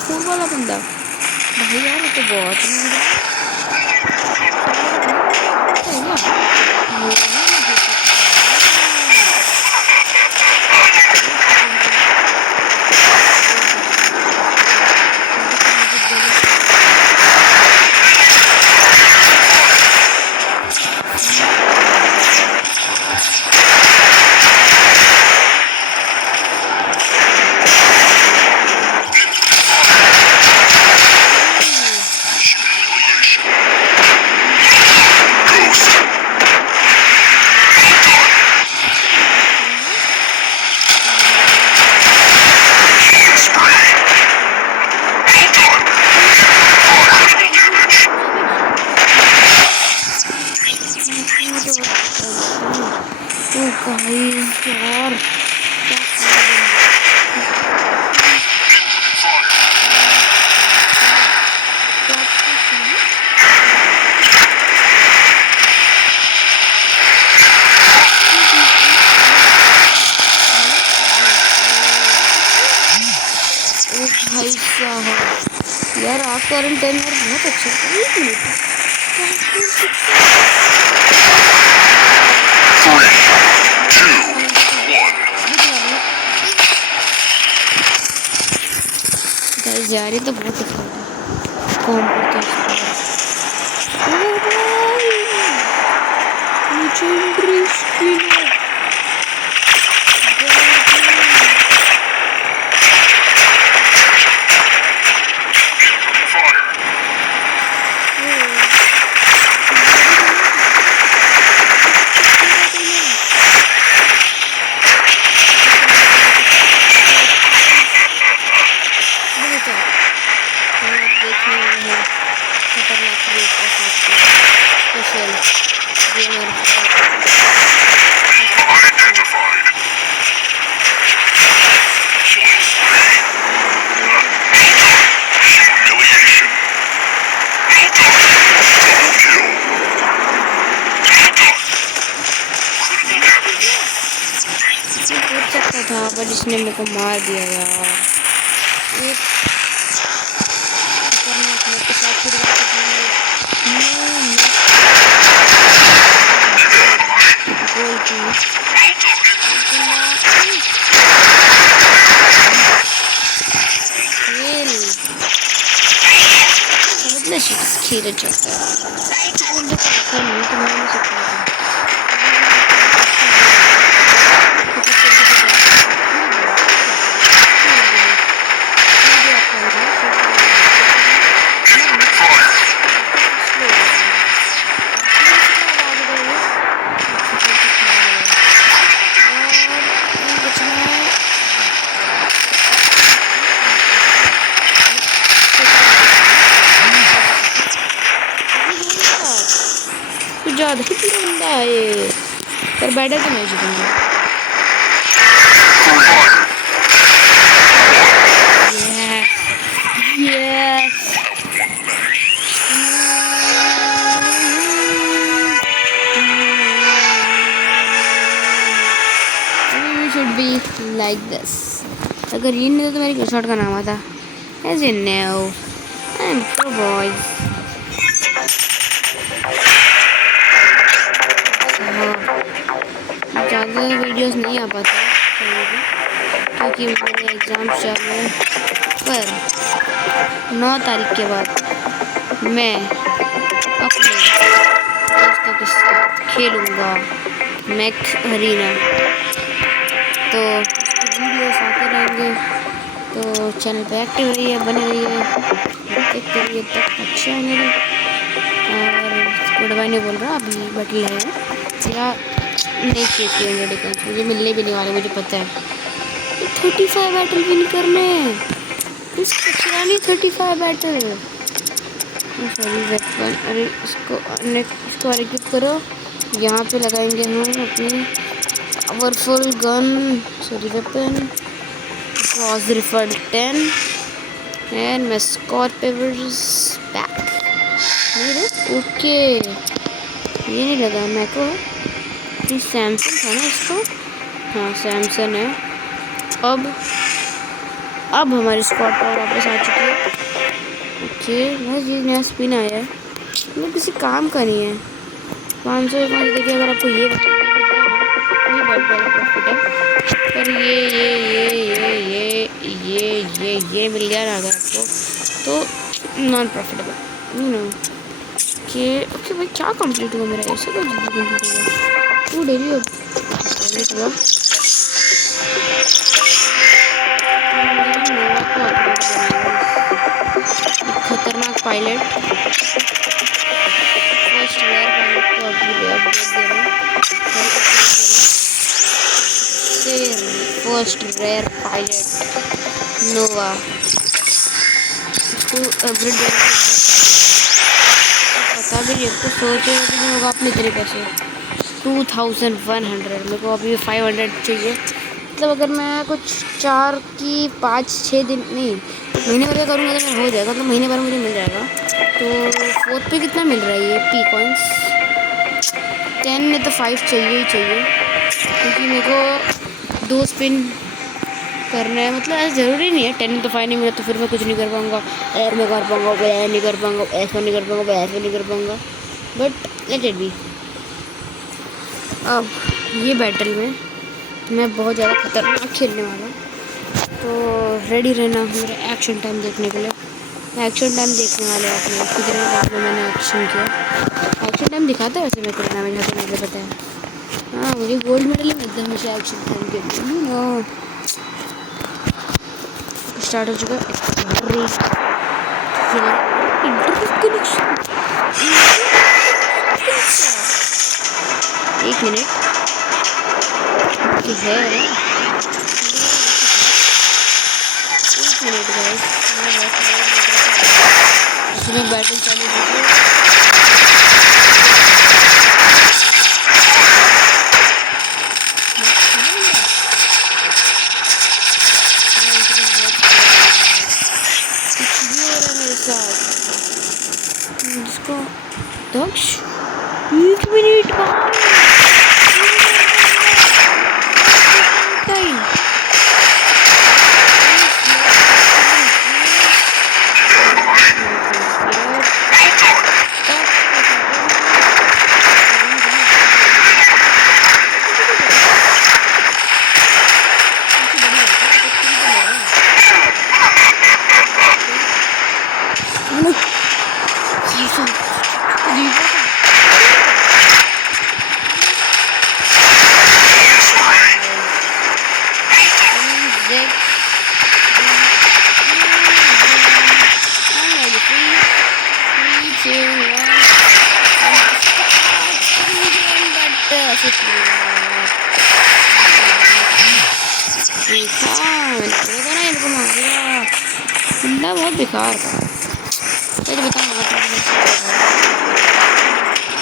फूल वाला बंदा भाई यार, ये तो बहुत यार भाई साहब यार, आप क्वारंटाइन यार बहुत अच्छा जा रही तो बहुत कौन था, पर इसने मेरे को मार दिया यार। खीर चाहता ज़्यादा ही बंदा है, पर बैठे तो नहीं जीतेंगे। Should be like this. अगर ये नहीं था तो मेरी शॉट का नाम आता as you know I'm pro boys। ज़्यादा वीडियोस नहीं आ पाता क्योंकि मेरे एग्ज़ाम चालू हैं, पर 9 तारीख के बाद मैं अपने दोस्तों के साथ खेलूँगा मैक अरीना, तो उसकी वीडियोस आते रहेंगे। तो चैनल पे एक्टिव रहिए, बने रहिए, देखते रहिए तक अच्छा है मेरे। और गुड बाय नहीं बोल रहा अभी, बट ले नहीं चाहिए 300 icons, मुझे मिलने भी नहीं वाले, मुझे पता है। 35 बैटल भी नहीं करने, इस कचरा नहीं 35 बैटल। सॉरी वेपन, अरे इसको इक्विप करो। यहाँ पे लगाएंगे हम अपनी powerful gun, sorry weapon, cross refer 10 and my scorpions back. Okay, ये नहीं लगा मेरे को। ये सैमसंग था ना इसको, हाँ सैमसंग है। अब हमारी स्क्वाड पावर वापस आ चुकी है। ओके बस ये नया स्पिन आया है, ये किसी काम का नहीं है। 500 देखिए, अगर आपको ये बहुत बड़ा प्रॉफिट है। पर ये मिल गया ना अगर आपको, तो नॉन प्रॉफिटेबल नो। ओके भाई, क्या कंप्लीट हुआ मेरा? ऐसे तो जल्दी कंप्लीट हुआ, वो डेली कंप्लीट हुआ। खतरनाक पायलट, फर्स्ट रेयर पायलट को अपडेट दे रहा हूँ। फर्स्ट रेयर पायलट नोवा, इसको अपग्रेड पता भी नहीं, इसको सोच रहे कि होगा अपने इतने पैसे 2100। मेरे को अभी 500 चाहिए। मतलब अगर मैं कुछ 4 की 5-6 दिन नहीं महीने भर का करूँगा तो मेरा हो जाएगा, मतलब महीने भर मुझे मिल जाएगा। तो 4th पे कितना मिल रहा है ये पी कॉइन्स? 10 में तो 5 चाहिए ही चाहिए, क्योंकि मेरे को 2 स्पिन करना है। मतलब ऐसा ज़रूरी नहीं है 10 में तो 5 नहीं मिला तो फिर मैं कुछ नहीं कर पाऊँगा, एयर में कर पाऊँगा, एयर नहीं कर पाऊँगा, ऐसा नहीं कर पाऊँगा, ऐसा नहीं कर पाऊँगा। But let it be. अब ये बैटल में मैं बहुत ज़्यादा खतरनाक खेलने वाला हूँ, तो रेडी रहना मेरे एक्शन टाइम देखने के लिए। एक्शन टाइम देखने वाले आप लोग, कितने टाइम में मैंने एक्शन किया। एक्शन टाइम दिखाता है वैसे मेरे को टूर्नामेंट, जहाँ तक मुझे पता है। हाँ, मुझे गोल्ड मेडल ही मिलता है हमेशा एक्शन टाइम के लिए। स्टार्ट हो चुका है रेस। इंटरनेट कनेक्शन, 1 मिनट है, 1 मिनट गाइस, इसमें बैटल चालू हो गई। कुछ भी हो रहा है मेरे साथ, जिसको दक्ष 1 मिनट टाइम। बंदा बहुत बेकार था, सच बताऊँ।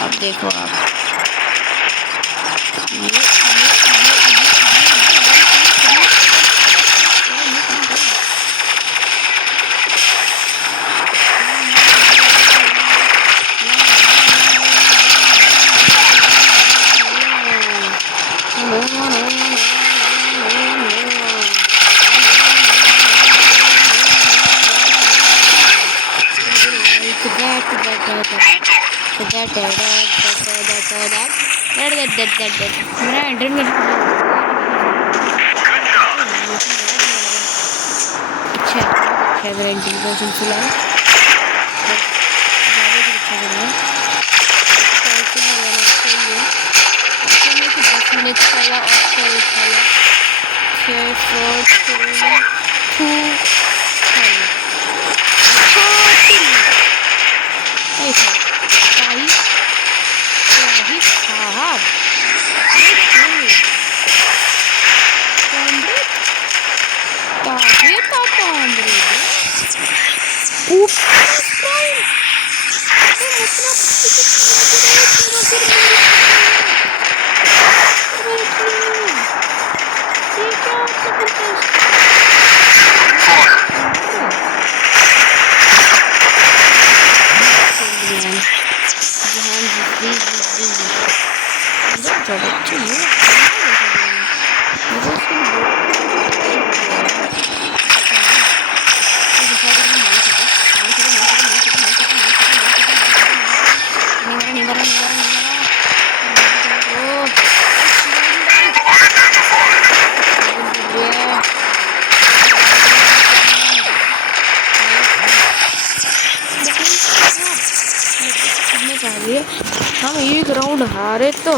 अब देखो आप, मेरा इंटरनेट अच्छा है, मेरा इंटरनेट फुल है, अच्छा कर रहा है। 10 मिनट वाला और 4 3 2 हम एक राउंड हारे तो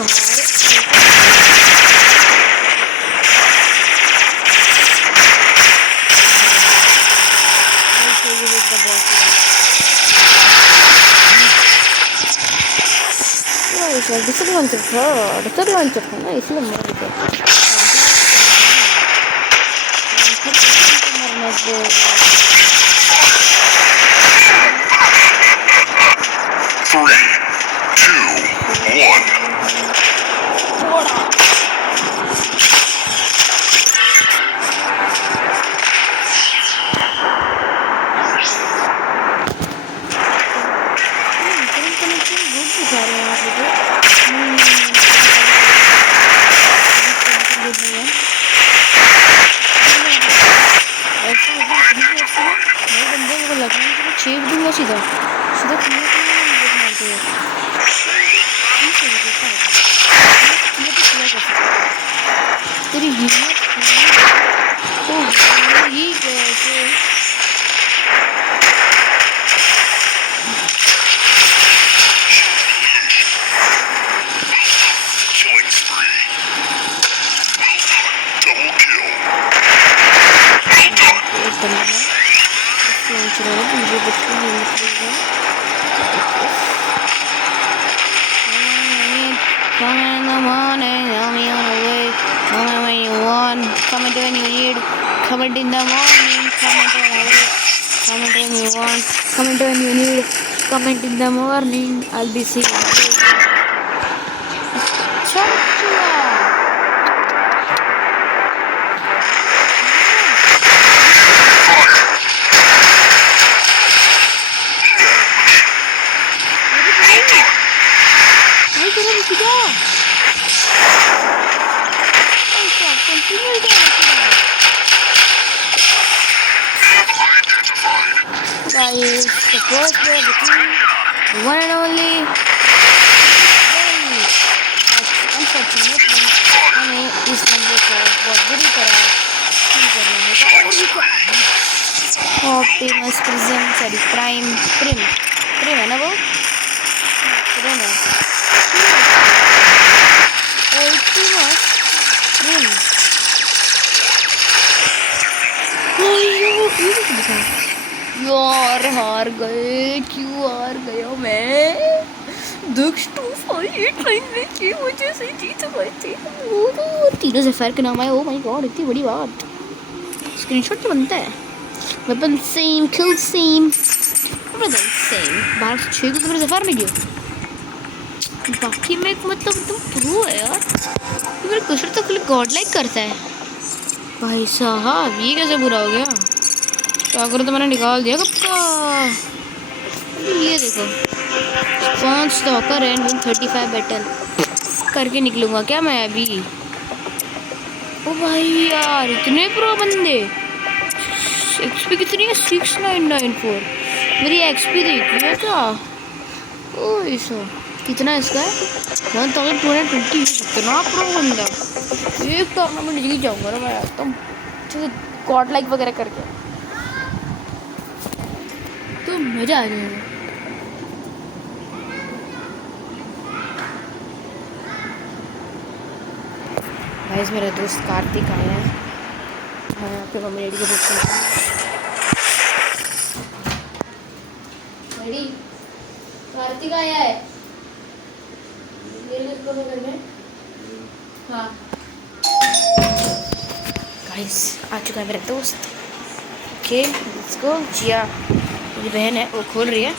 डिसएडवांटेज था ना, इसलिए मर गया। चेप दूंगा सीधा सीधा तेरी हिम्मत तो ये कैसे comment when you need, comment in the morning, comment when you want, comment when you need, comment in the morning, I'll be seeing you. Guys, the first player of the team, the one and only, unfortunately, हमें इस बंदे को बहुत बुरी तरह किल करना होगा। Optimus prism sorry prim है ना वो? प्रिम है। Optimus prim. यार हार गए, क्यों हार गया मैं? दक्ष 258 की वजह से जीत गए थे। तीनों से फर्क नाम आया। ओ माय गॉड, इतनी बड़ी बात। स्क्रीनशॉट तो बनता है। वेपन सेम, किल सेम, ब्रदर सेम। 1206 को मेरे सफर में गया। बाकी मैं मतलब तुम प्रो है यार। मेरे कुशर तो क्लिक गॉड लाइक करता है भाई साहब। ये कैसे बुरा हो गया? क्या करो तो मैंने निकाल दिया कब का। ये देखो 5 स्टॉकर एंड 135 बैटल करके निकलूंगा क्या मैं अभी? ओ भाई यार इतने प्रो बंदे। एक्सपी कितनी है? 6994। मेरी एक्सपी देखी है क्या? ओ ऐसा कितना इसका है? 1220। कितना प्रो बंदा। एक टूर्नामेंट जीत जाऊंगा ना मैं एकदम गॉड लाइक वगैरह करके, तो मजा आ जाएगा। गाइस मेरा दोस्त कार्तिक आया है। हाँ यहाँ पे मम्मी डैडी को बुक डैडी कार्तिक आया है। हाँ गाइस आ चुका है मेरा दोस्त। Okay let's go. जिया मेरी बहन है वो खोल रही है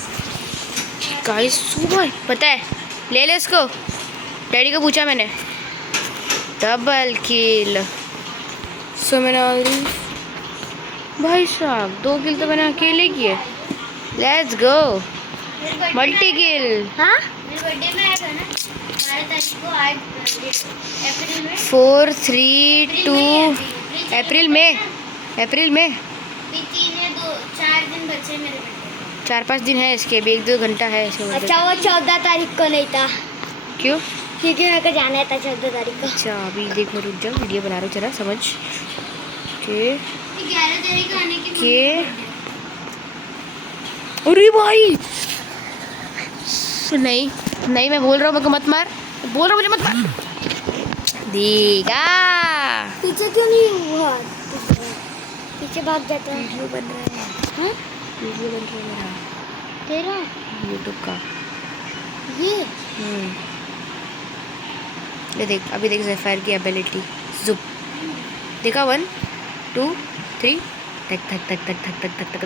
गाइस। सुबह पता है, ले ले इसको, डैडी को पूछा मैंने। Double kill. सो मैंने ऑलरेडी, भाई साहब 2 किल तो मैंने अकेले किए। लेट्स गो मल्टी किल। हाँ बर्थडे में आएगा ना 12 तारीख को, 8 अप्रैल में। 4 3 2 अप्रैल में 4 दिन बचे मेरे बर्थडे। 4-5 दिन है इसके भी, 1-2 घंटा है इसके birthday अच्छा वो 14 तारीख को नहीं था, को। क्यों? क्योंकि मेरे को जाना था 14 तारीख को। अच्छा अभी देख, मैं रुक जाओ, वीडियो बना रहा हूँ, जरा समझ के 11 तारीख को आने की। अरे भाई नहीं नहीं, मैं बोल रहा हूँ मेरे को मत मार, बोल रहा हूँ मुझे मत मार। देखा पीछे क्यों नहीं हुआ, पीछे भाग जाता है। वीडियो बन रहा है। हाँ? वीडियो बन रहा है मेरा, तेरा यूट्यूब का। ये ये देख, अभी देख ज़ेफायर की एबिलिटी, जुप देखा, 1 2 3 टक टक टक टक टक टक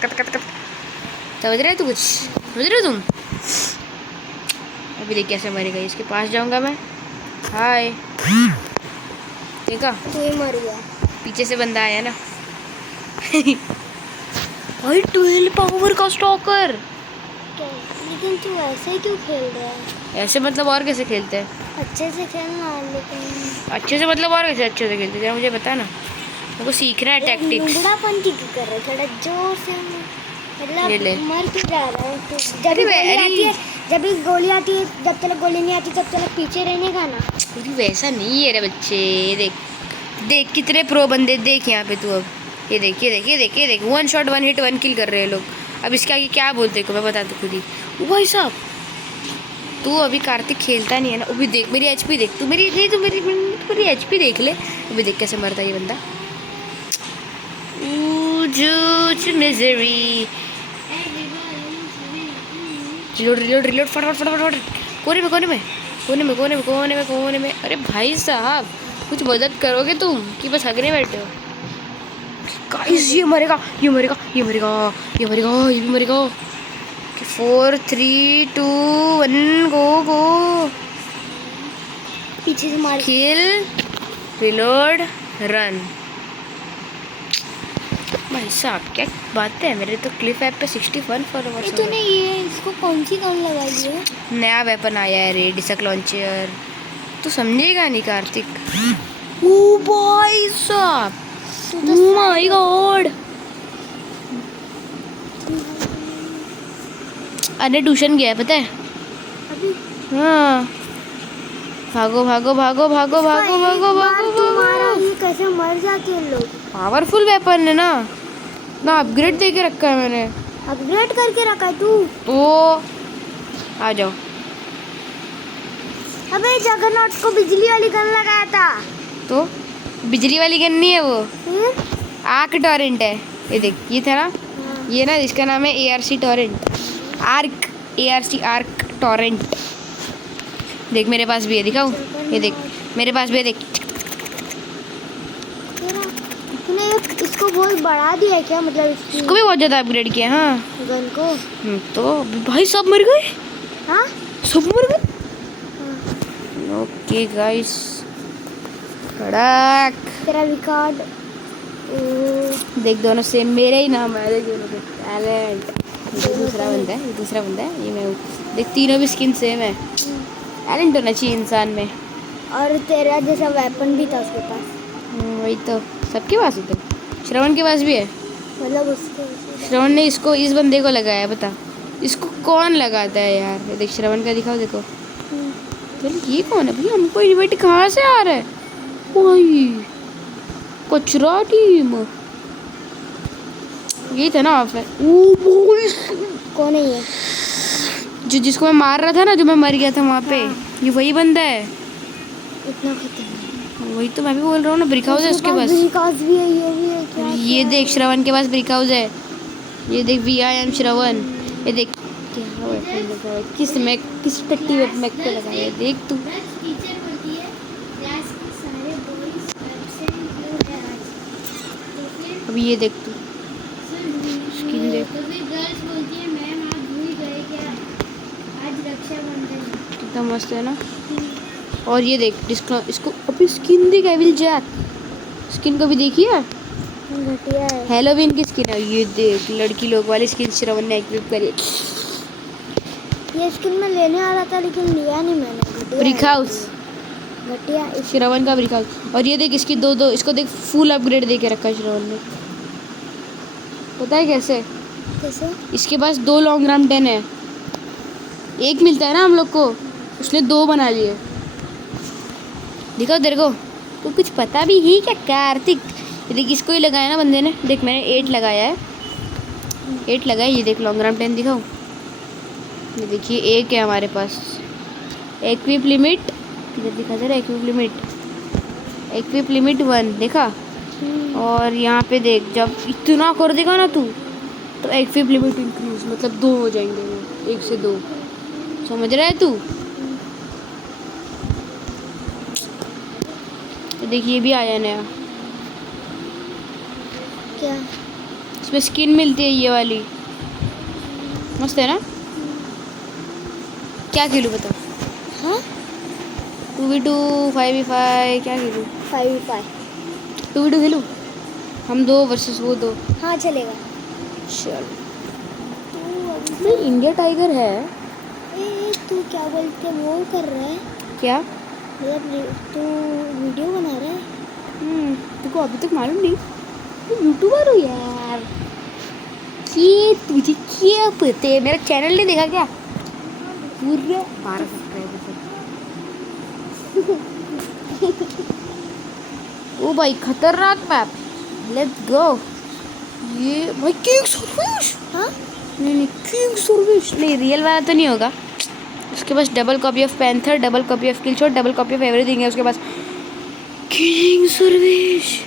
टक टक टक। समझ रहे तू, कुछ समझ रहे हो तुम? अभी देख कैसे मरेगा, इसके पास जाऊंगा मैं। हाय देखा, तू ही मर गया। पीछे से बंदा आया ना। भाई 12 पावर का स्टॉकर। लेकिन तू ऐसे क्यों खेल रहा है? ऐसे मतलब और कैसे खेलते हैं? अच्छे से खेलना, लेकिन अच्छे से मतलब और कैसे अच्छे से खेलते हैं, जरा मुझे बता ना, मेरे को सीखना है टैक्टिक्स। लुंगड़ापन की क्यों कर रहा है? थोड़ा जोर से ले ले। मतलब मर क्यों जा रहा है? तो जब भी गोली आती है, जब तक गोली नहीं आती तब तक पीछे रहने का ना। अरे वैसा नहीं है रे बच्चे, देख देख कितने प्रो बंदे, देख यहाँ पे तू। अब ये देख ये देख ये देख ये देख, 1 शॉट 1 हिट 1 किल कर रहे हैं लोग। अब इसके आगे क्या बोलते को मैं बता दूँ खुद ही। ओ भाई साहब, तू अभी कार्तिक खेलता नहीं है ना। अभी देख मेरी एचपी देख, तू मेरी नहीं, तू मेरी एचपी देख ले। अभी देख कैसे मरता है ये बंदा। मिजरी, रिलोड रिलोड रिलोड, फटाफट फटाफट फटाफट। कोने में कोने में कोने में कोने में कोने में कोने में। अरे भाई साहब कुछ मदद करोगे तुम कि बस हगने बैठे हो? गाइस ये मरेगा ये मरेगा ये मरेगा ये मरेगा, ये भी मरेगा। 4 3 2 1 गो गो। पीछे से मार। किल रिलोड रन। भाई साहब क्या बात है, मेरे तो क्लिप ऐप पे 61 फॉलोवर्स। ये तूने ये इसको कौन सी गन लगाई है? नया वेपन आया है रे, डिसक लॉन्चर। तू समझेगा नहीं कार्तिक। ओ भाई साहब, ओह माय गॉड। अरे ट्यूशन गया है पता है? अभी हाँ भागो भागो भागो भागो भागो भागो भागो तुम्हारा भागो। ये कैसे मर जाते हैं लोग? पावरफुल वेपन है ना, ना अपग्रेड दे के रखा है मैंने। अपग्रेड करके रखा है तू? तो आ जाओ। अबे जगरनॉट को बिजली वाली गन लगाया था। तो बिजली वाली गन नहीं है वो, फिर? आर्क टॉरेंट है। ये देख ये था ना, हाँ। ये ना इसका नाम है ARC torrent, arc ARC arc torrent. देख मेरे पास भी है, दिखाऊं? ये देख मेरे पास भी है, देख। तूने इसको बहुत बढ़ा दिया है क्या, मतलब इसकी इसको भी बहुत ज़्यादा अपग्रेड किया। हाँ गन को? तो भाई सब मर गए, हाँ सब मर गए। ओके गाइस, कड़क। तेरा रिकॉर्ड देख दोनों सेम मेरे ही नाम है, देख दोनों के टैलेंट। ये दूसरा बंदा है, ये दूसरा बंदा है, ये मैं हूँ। देख तीनों भी स्किन सेम है। टैलेंट होना चाहिए इंसान में। और तेरा जैसा वेपन भी था उसके पास। वही तो सबके पास होता है। श्रवण के पास भी है। मतलब उसके श्रवण ने इसको, इस बंदे को लगाया, बता इसको कौन लगाता है यार? ये देख श्रवण का, दिखाओ देखो। चल ये कौन है भैया? हमको इन्वाइट कहाँ से आ रहा है? वही कचरा टीम, यही था ना ऑफलाइन। ओ बॉयज, कौन है ये? जो जिसको मैं मार रहा था ना, जो मैं मर गया था वहाँ पे, ये वही बंदा है। इतना खतरनाक? वही तो मैं भी बोल रहा हूँ ना, ब्रिक हाउस है उसके पास। ब्रिक हाउस भी है, ये भी है क्या? ये देख श्रवण के पास ब्रिक हाउस है। ये देख VIM श्रवण। ये देख क्या वेपन लगा है, किस टट्टी वेपन पे लगाया है, देख तू। अभी ये देख तू, स्किन देख, कभी गर्ल्स बोलती है मैम आप भूल गए क्या आज रक्षाबंधन है। कितना मस्त है ना। और ये देख इसको अपनी स्किन देख, एविल जैक स्किन कभी देखी है? घटिया है। हेलोवीन की स्किन है। ये देख लड़की लोग वाली स्किन श्रवण ने एक्विप करी। ये स्किन में लेने आ रहा था लेकिन लिया नहीं मैंने। घटिया ब्रिक है। हाउस, घटिया इस श्रवण का ब्रिक हाउस। और ये देख इसकी दो इसको देख फुल अपग्रेड दे के रखा है श्रवण ने। पता है कैसे? कैसे? इसके पास 2 लॉन्ग राम 10 है, एक मिलता है ना हम लोग को, उसने 2 बना लिए। दिखाओ तेरे को तो कुछ पता भी है क्या कार्तिक? ये देख इसको ही लगाया ना बंदे ने, देख मैंने 8 लगाया है, 8 लगाया। ये देख लॉन्ग राम 10 दिखाओ, ये देखिए एक है हमारे पास। एक्विप लिमिट किधर दिखा जरा, एक्विप लिमिट 1 देखा। और यहाँ पे देख जब इतना कर देगा ना तू तो एक्विप लिमिट इंक्रीज, मतलब 2 हो जाएंगे वो, 1 से 2। समझ रहा है तू? तो देखिए ये भी आया नया, क्या? इसमें स्किन मिलती है ये वाली, मस्त है ना। क्या खेलूँ बताओ? हाँ 2v2 5v5 क्या खेलूँ? 5 2v2 खेलूँ, हम 2 वर्सेस वो 2। हाँ चलेगा। चल नहीं, इंडिया टाइगर है। तू क्या बोलते वो कर रहा है? क्या? मतलब तू वीडियो बना रहा है? तुमको अभी तक मालूम नहीं? तू यूट्यूबर हो यार। ये तुझे क्या पता है? मेरा चैनल नहीं देखा क्या? पूरे 12 सब्सक्राइबर। ओ भाई खतरनाक मैप, लेट्स गो। ये भाई किंग सर्विस। हाँ नहीं किंग सर्विस नहीं, रियल वाला तो नहीं होगा। उसके पास double copy of panther, double copy of kill shot, double copy of everything है उसके पास। किंग सर्विस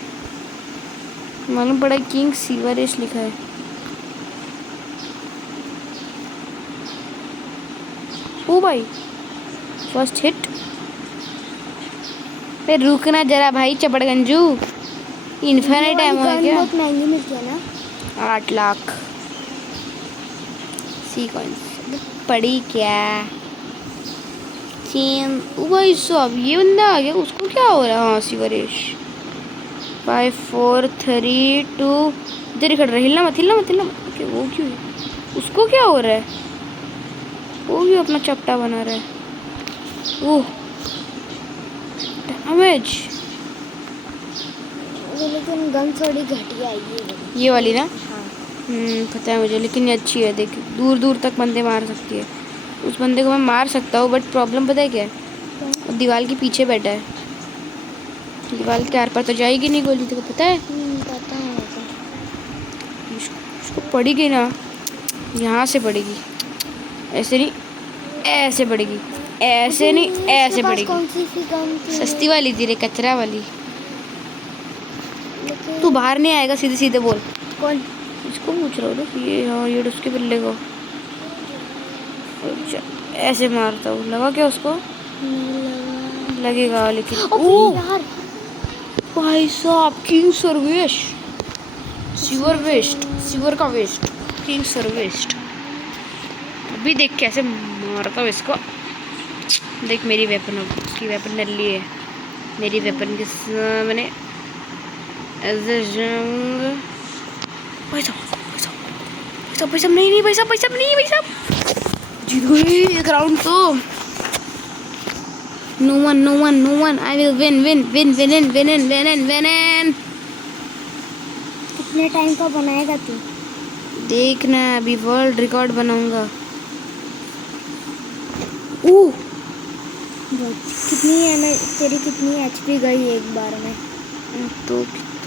मालूम पड़ा, किंग सीवरेश लिखा है। ओ भाई फर्स्ट हिट। फिर रुकना जरा भाई चपड़गंजू, इन्फिनिट टाइम हो गया। बहुत महंगी मिलती है ना। 8 लाख सी कॉइंस पड़ी क्या? चेन। ओ भाई साहब ये बंदा आ गया, उसको क्या हो रहा है? हाँ सीवरेश 5 4 3 2 इधर ही खड़ रहा है, हिलना मत हिलना मत हिलना मत। Okay, वो क्यों है? उसको क्या हो रहा है? वो भी अपना चपटा बना रहा है। ओह डैमेज। लेकिन गन थोड़ी घटिया है ये वाली ना। हाँ पता है मुझे, लेकिन ये अच्छी है। देख दूर दूर तक बंदे मार सकती है। उस बंदे को मैं मार सकता हूँ, बट प्रॉब्लम पता है क्या है? वो दीवार के पीछे बैठा है, दीवार के आर पार तो जाएगी नहीं गोली, तेको पता है? पता है मुझे। उसको पड़ेगी ना, यहाँ से पड़ेगी, ऐसे नहीं ऐसे पड़ेगी, ऐसे नहीं ऐसे पड़ेगी। कौन सी गन थी? सस्ती वाली थी रे, कचरा वाली। लेकिन तू बाहर नहीं आएगा, सीधे सीधे बोल। कौन? इसको पूछ रहा हूँ ये। हाँ ये उसके बल्ले को ऐसे मारता हूँ, लगा क्या उसको? लगेगा लेकिन। ओ यार भाई साहब king service, sewer waste, sewer का वेस्ट, किंग सर्विस। अभी देख कैसे मारता हूँ इसको। देख मेरी वेपन, उसकी वेपन नल्ली है, मेरी वेपन के सामने ऐसे जंग। भाई साहब नहीं भाई साहब जीत गए एक राउंड तो। No one I will win. कितने टाइम का बनाएगा तू? देखना अभी वर्ल्ड रिकॉर्ड बनाऊंगा। ओह कितनी है ना तेरी, कितनी एचपी गई एक बार में? तो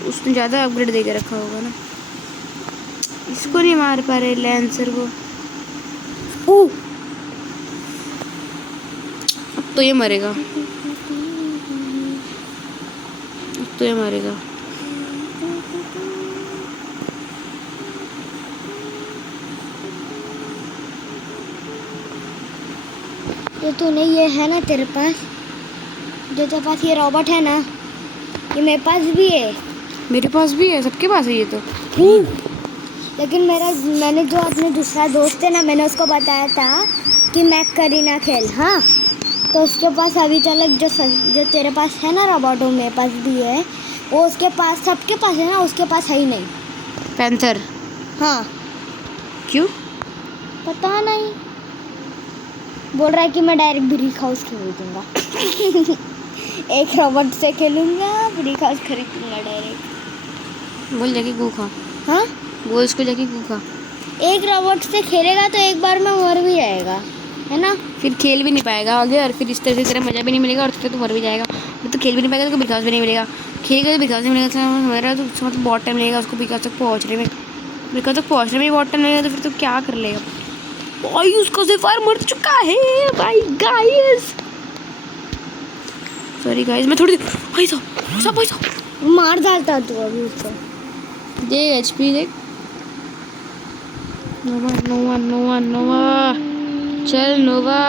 उसने ज़्यादा अपग्रेड दे के रखा होगा ना। इसको नहीं मार पा रहे लैंसर को। ओह अब तो ये मरेगा, अब तो ये मरेगा। तो तूने ये है ना तेरे पास, जो तेरे पास ये रॉबर्ट है ना, ये मेरे पास भी है। मेरे पास भी है, सबके पास है ये तो। लेकिन मैंने जो अपने दूसरा दोस्त है ना, मैंने उसको बताया था कि मैक करीना खेल। हाँ, तो उसके पास अभी तक जो तेरे पास है ना रोबोट, वो मेरे पास भी है, वो उसके पास, सबके पास है ना, उसके पास है ही नहीं। पैंथर? हाँ, क्यों? पता नहीं, बोल रहा है कि मैं डायरेक्ट ब्रिक हाउस खरीद दूंगा। एक रोबोट से खेलूंगा, ब्रिक हाउस खरीदूंगा डायरेक्ट। बोल जाके गूखा। हाँ, बोल उसको जाके गूखा। एक रोबोट से खेलेगा तो एक बार में मर भी जाएगा, है ना? फिर खेल भी नहीं पाएगा आगे, और फिर इस तरह से तेरा मज़ा भी नहीं मिलेगा, और फिर तो मर भी जाएगा। तो खेल भी नहीं पाएगा तो बिकास भी नहीं मिलेगा। खेलेगा तो बिकास नहीं मिलेगा, तो हमारा तो मतलब बहुत टाइम लगेगा उसको बिकास तक पहुँचने में। बिकास तक पहुँचने में ही बहुत टाइम लगेगा, तो फिर तो क्या कर लेगा भाई। उसका ज़ेफायर मर चुका है भाई गाइस। सॉरी गाइस, मैं थोड़ी भाई साहब मार डालता तू अभी उसको। देख एचपी देख। नोवा नोवा नोवा नोवा, चल नोवा।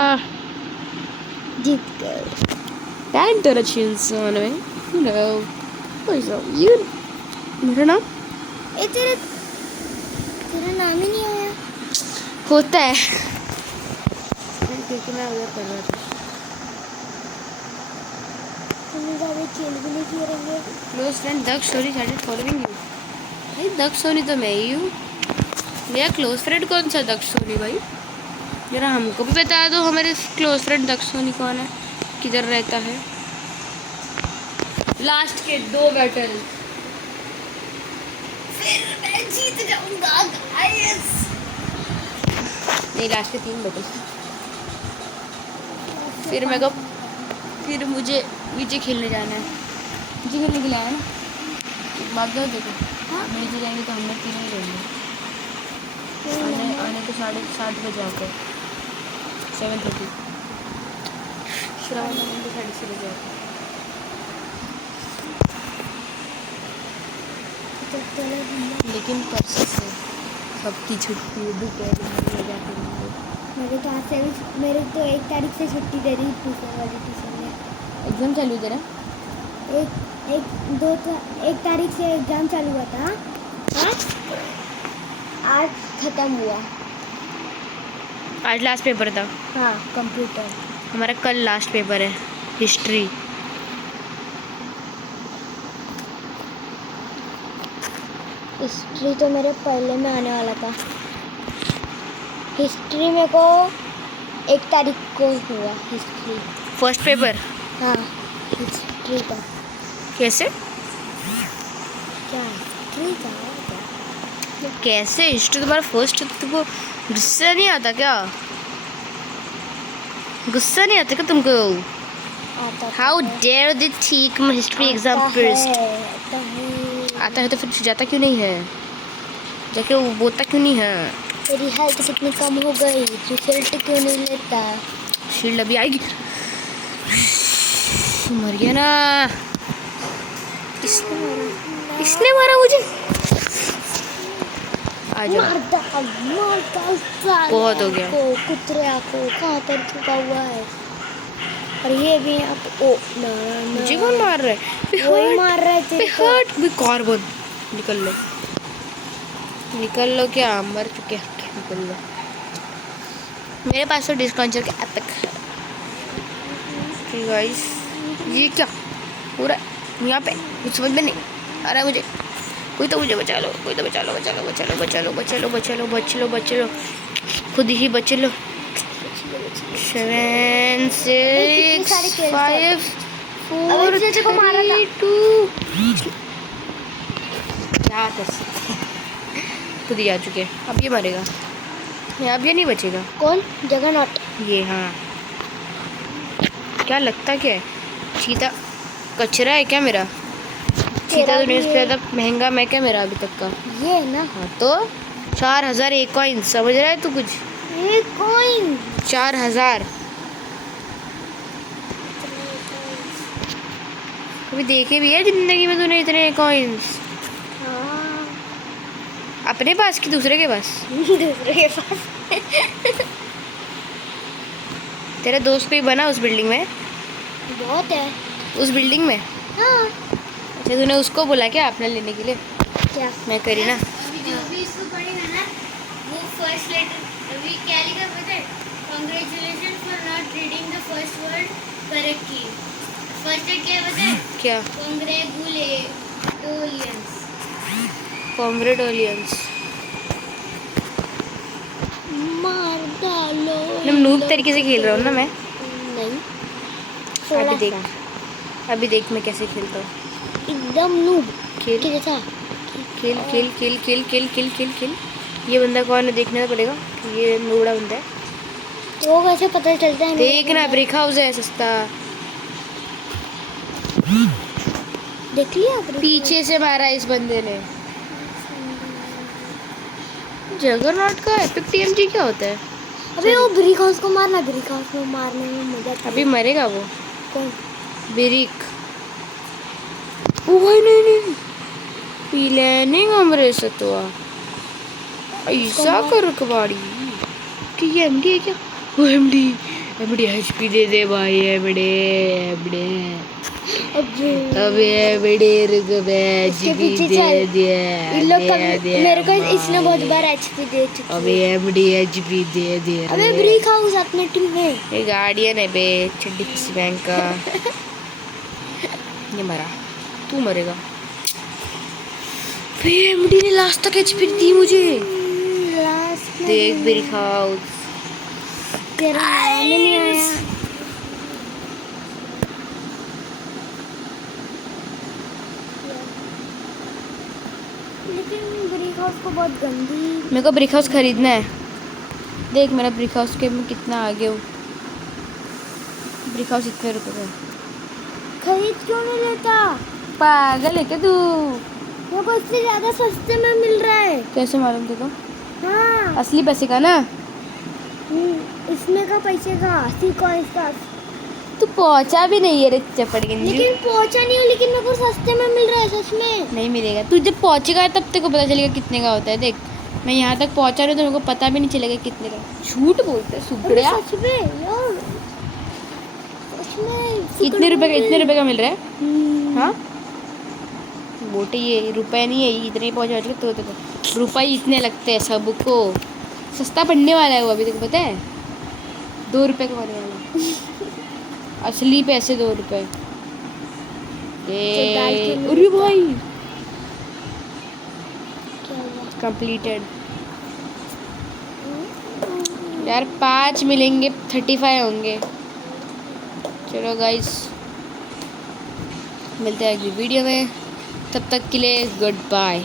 जीत गए। टैलेंट तो अच्छी इंसान है, यू नो। भाई साहब ये मेरा नाम तेरा नाम ही नहीं आया। होता है क्योंकि मैं उधर पढ़ रहा था। तुम ज़्यादा खेल भी नहीं खेलेंगे। Close friend Daksh Soni started following you. भाई दक्ष सोनी तो मैं ही हूँ। मेरा क्लोज फ्रेंड कौन सा दक्ष सोनी भाई? जरा हमको भी बता दो, हमारे क्लोज फ्रेंड दक्ष सोनी कौन है, किधर रहता है? लास्ट के 2 बैटल फिर मैं जीत जाऊंगा गाइस। नहीं, लास्ट के 3 बैटल फिर मुझे नीचे खेलने जाना है। नीचे खेलने के लिए आया ना, एक बात दो देखो। हाँ, नीचे जाएंगे तो हम लोग 3 ही रहेंगे। आने को 7:30 बजे आते हैं, 7:30। श्रावण मंदिर 6:30 बजे आते हैं। लेकिन परसों से सबकी छुट्टी है, दोपहर में जाते हैं। मेरे तो 1 तारीख से छुट्टी दे रही ट्यूशन वाली ट्यूशन में। एग्जाम चालू है तेरा? 1 तारीख से एग्ज़ाम चालू हुआ था। हाँ, आज ख़त्म हुआ। आज लास्ट पेपर था। हाँ, कंप्यूटर। हमारा कल लास्ट पेपर है, हिस्ट्री। हिस्ट्री तो मेरे पहले में आने वाला था। हिस्ट्री मेरे को 1 तारीख को हुआ। History first paper? हाँ, हिस्ट्री का। कैसे? क्या हिस्ट्री का? कैसे हिस्ट्री तुम्हारा फर्स्ट? तुमको गुस्सा नहीं आता क्या? गुस्सा नहीं आता क्या तुमको? How dare they take my history exam first? आता है तो फिर जाता क्यों नहीं है? जाके वो बोलता क्यों नहीं है? तेरी हाइट कितनी कम हो गई, रिजल्ट क्यों नहीं लेता? शील्ड अभी आएगी। मर गया ना। इसने मारा मुझे। आ जाओ। बहुत हो गया। कुतरे को कहाँ पर छुपा हुआ है? और ये भी आप ओ ना मुझे कौन मार रहा है? वही मार रहे थे। हर्ट भी कार्बन। निकल लो क्या? मर चुके हैं, निकल लो। मेरे पास तो डिस्काउंटर का एपिक है। Okay guys, ये क्या हो रहा है यहाँ पे? कुछ समझ में नहीं आ रहा है मुझे। कोई तो मुझे बचा लो, कोई तो बचा लो, बचा लो, बचा लो, बचा लो, बचा लो, बचा लो, बचा लो, बचा लो, खुद ही बच लो। 7 6 5 4 3 2 क्या कर सकते हैं? खुद ही आ चुके हैं। अब ये मरेगा, अब ये नहीं बचेगा। कौन? जगरनॉट। ये हाँ, क्या लगता क्या है? चीता कचरा है क्या मेरा? चीता दुनिया से ज़्यादा महंगा मैं क्या मेरा अभी तक का? ये है ना। हाँ तो 4000 एक कॉइन, समझ रहा है तू कुछ? एक कॉइन 4000। कभी देखे भी है जिंदगी में तूने इतने कॉइन्स? हाँ। अपने पास कि दूसरे के पास? दूसरे के पास। तेरा दोस्त भी बना उस बिल्डिंग में? बहुत है उस बिल्डिंग में? हाँ। अच्छा, तूने उसको बोला क्या अपना लेने के लिए? क्या? मैं करी ना। हाँ। फर्स्ट लेटर अभी क्या लिखा पता है? Congratulation for not reading the first word correctly. First word क्या है पता है? क्या? कांग्रेचुलेटोलियंस। कॉन्ग्रेटोलियंस। मार डालो। तुम नूब तरीके से खेल रहा हूँ ना मैं? नहीं, अभी देख, अभी देख मैं कैसे खेलता हूँ। एकदम नूब। खेल कैसा? खेल खेल खेल खेल खेल खेल खेल खेल। ये बंदा कौन है देखने तो पड़ेगा। ये नूबड़ा बंदा है। वो कैसे पता चलता है? देखना ब्रिक हाउस है सस्ता। देख लिया आपने? पीछे से मारा इस बंदे ने। जगरनॉट का एपिक टीएमजी क्या होता है? अबे वो ब्रिक हाउस को मारना, ब्रिक हाउस को मारने में मजा आता है। अभी मरेगा वो कौन? बिरिक। ओ भाई नहीं नहीं पीलेने हमरे सतवा ऐसा कर कबाड़ी कि ये एमडी है क्या? वो एमडी एमडी एचपी दे दे भाई। एमडी एमडी अबे एमडी रुक बे इसके जीबी पीछे दे चल। दे इन लोग का दे मेरे को भाई। इसने बहुत बार एचपी दे चुकी अबे है। एमडी एचपी दे दे अबे ब्रिक हाउस अपने टीम में। ये गार्डियन है बे छड्डी किसी बैंक का। ये मरा, तू मरेगा। एमडी ने लास्ट तक एचपी दी मुझे। लास्ट में देख ब्रिक हाउस। तेरा नाम ही नहीं आया। लेकिन ब्रिक हाउस को बहुत गंदी। मेरे को ब्रिक हाउस खरीदना है। देख मेरा ब्रिक हाउस के मैं कितना आगे हूँ। ब्रिक हाउस इतने रुपए का है। खरीद क्यों नहीं लेता? पागल है क्या तू? वो को इससे ज्यादा सस्ते में मिल रहा है। कैसे मालूम तेको? हाँ, असली पैसे का ना? इसमें का पैसे का 80 कॉइंस का। तू पहुंचा भी नहीं है रे चपड़ गंजी। लेकिन पहुंचा नहीं हूँ, लेकिन मेरे को सस्ते में मिल रहा है सच में। नहीं मिलेगा। तू जब पहुंचेगा तब तेरे को पता चलेगा कितने का होता है। देख मैं यहाँ तक पहुंचा रही हूँ तो मेरे को पता भी नहीं चलेगा कितने का। झूठ बोलते हैं अरे सुपड़िया। सच में यार, सच में। कितने रुपए का, इतने रुपए का मिल रहा है? हम्म। हाँ बोटे ये रुपए नहीं है, इतने ही पहुँचा तो रुपए इतने लगते हैं सबको। सस्ता पड़ने वाला है वो अभी तक पता है। 2 रुपए का होने वाला है। असली पैसे 2 रुपए। अरे भाई कंप्लीटेड यार। 5 मिलेंगे 35 होंगे। चलो गाइस मिलते हैं अगली वीडियो में, तब तक के लिए गुड बाय।